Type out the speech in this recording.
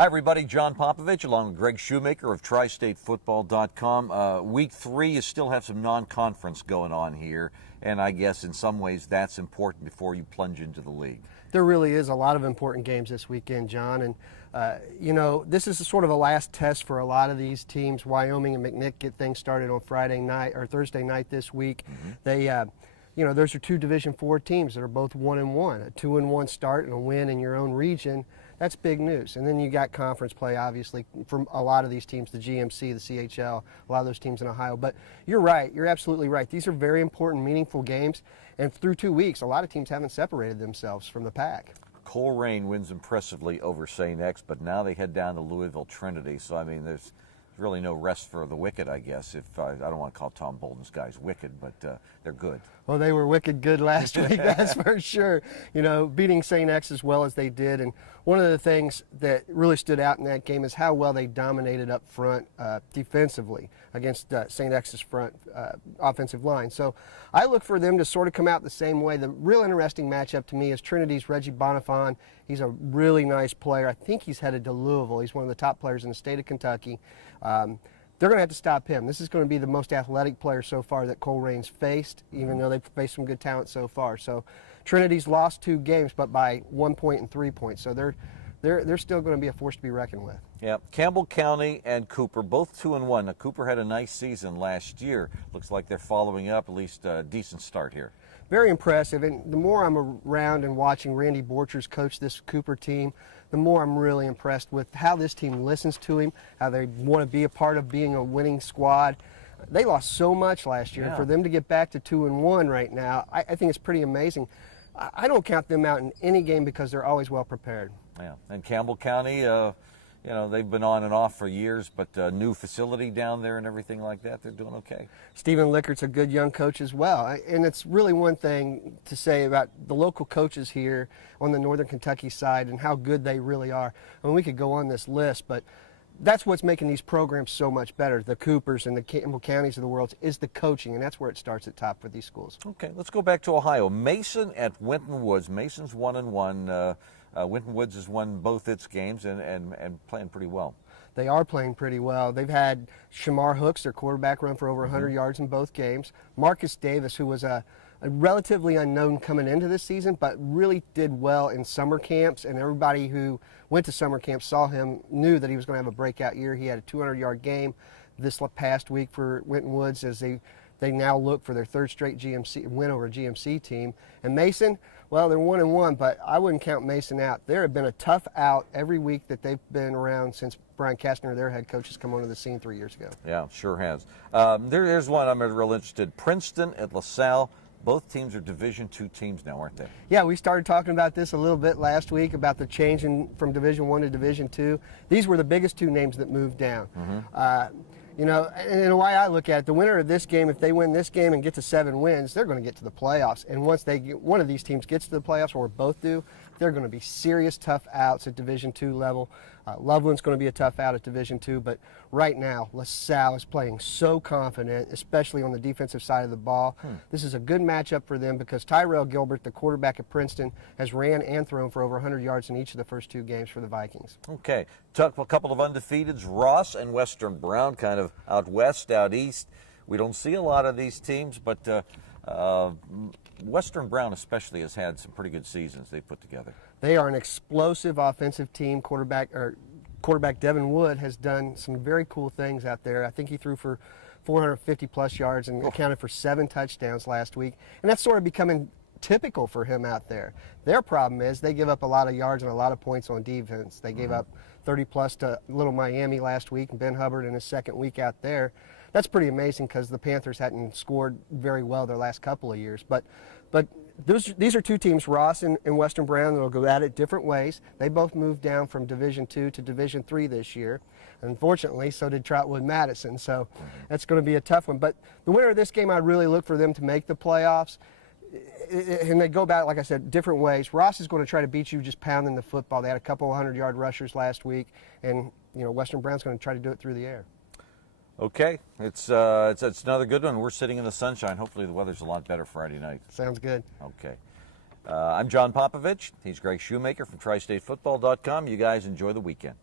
Hi, everybody. John Popovich along with Greg Shoemaker of TriStateFootball.com. Week 3, you still have some non-conference going on here, and I guess in some ways that's important before you plunge into the league. There really is a lot of important games this weekend, John, and this is sort of a last test for a lot of these teams. Wyoming and McNick get things started on Friday night or Thursday night this week. They those are two Division IV teams that are both 1-1. A 2-1 start and a win in your own region, that's big news. And then you got conference play, obviously, from a lot of these teams, the GMC, the CHL, a lot of those teams in Ohio. But you're right. You're absolutely right. These are very important, meaningful games. And through 2 weeks, a lot of teams haven't separated themselves from the pack. Coleraine wins impressively over St. X, but now they head down to Louisville Trinity. So, I mean, there's really no rest for the wicked, I guess. If I don't want to call Tom Bolden's guys wicked, but they're good. Well, they were wicked good last week, that's for sure. Beating St. X as well as they did. And one of the things that really stood out in that game is how well they dominated up front defensively against St. X's front offensive line. So I look for them to sort of come out the same way. The real interesting matchup to me is Trinity's Reggie Bonifon. He's a really nice player. I think he's headed to Louisville. He's one of the top players in the state of Kentucky. They're going to have to stop him. This is going to be the most athletic player so far that Colerane's faced, even though they've faced some good talent so far. So Trinity's lost 2 games, but by 1 point and 3 points. So they're still going to be a force to be reckoned with. Yeah, Campbell County and Cooper, both 2-1. Now, Cooper had a nice season last year. Looks like they're following up, at least a decent start here. Very impressive, and the more I'm around and watching Randy Borchers coach this Cooper team, the more I'm really impressed with how this team listens to him, how they want to be a part of being a winning squad. They lost so much last year, and for them to get back to 2-1 right now, I think it's pretty amazing. I don't count them out in any game because they're always well prepared. Yeah, and Campbell County, they've been on and off for years, but new facility down there and everything like that, they're doing okay. Stephen Lickert's a good young coach as well. And it's really one thing to say about the local coaches here on the Northern Kentucky side and how good they really are. I mean, we could go on this list, but that's what's making these programs so much better. The Coopers and the Campbell Counties of the world is the coaching, and that's where it starts at top for these schools. Okay, let's go back to Ohio. Mason at Winton Woods. Mason's 1-1. Winton Woods has won both its games and playing pretty well. They are playing pretty well. They've had Shamar Hooks, their quarterback, run for over 100 yards in both games. Marcus Davis, who was a relatively unknown coming into this season, but really did well in summer camps, and everybody who went to summer camp saw him, knew that he was going to have a breakout year. He had a 200-yard game this past week for Winton Woods as they now look for their 3rd straight GMC win over a GMC team. And Mason, well, they're 1-1, but I wouldn't count Mason out. There have been a tough out every week that they've been around since Brian Kastner, their head coach, has come onto the scene 3 years ago. Yeah, sure has. There's one I'm real interested. Princeton at LaSalle. Both teams are Division II teams now, aren't they? Yeah, we started talking about this a little bit last week about the change from Division I to Division II. These were the biggest 2 names that moved down. And the way I look at it, the winner of this game, if they win this game and get to 7 wins, they're going to get to the playoffs. And once one of these teams gets to the playoffs, or both do, they're going to be serious tough outs at Division II level. Loveland's going to be a tough out at Division II, but right now LaSalle is playing so confident, especially on the defensive side of the ball. This is a good matchup for them because Tyrell Gilbert, the quarterback at Princeton, has ran and thrown for over 100 yards in each of the first 2 games for the Vikings. Okay, took a couple of undefeateds, Ross and Western Brown, kind of out west, out east. We don't see a lot of these teams, but Western Brown especially has had some pretty good seasons they've put together. They are an explosive offensive team. Quarterback Devin Wood has done some very cool things out there. I think he threw for 450-plus yards and accounted for 7 touchdowns last week. And that's sort of becoming typical for him out there. Their problem is they give up a lot of yards and a lot of points on defense. They gave up 30-plus to Little Miami last week, and Ben Hubbard in his 2nd week out there. That's pretty amazing because the Panthers hadn't scored very well their last couple of years. But these are 2 teams, Ross and Western Brown, that will go at it different ways. They both moved down from Division II to Division III this year. Unfortunately, so did Troutwood Madison. So that's going to be a tough one. But the winner of this game, I really look for them to make the playoffs. And they go about it, like I said, different ways. Ross is going to try to beat you just pounding the football. They had a couple 100-yard rushers last week, and Western Brown's going to try to do it through the air. Okay, it's another good one. We're sitting in the sunshine. Hopefully the weather's a lot better Friday night. Sounds good. Okay. I'm John Popovich. He's Greg Shoemaker from TriStateFootball.com. You guys enjoy the weekend.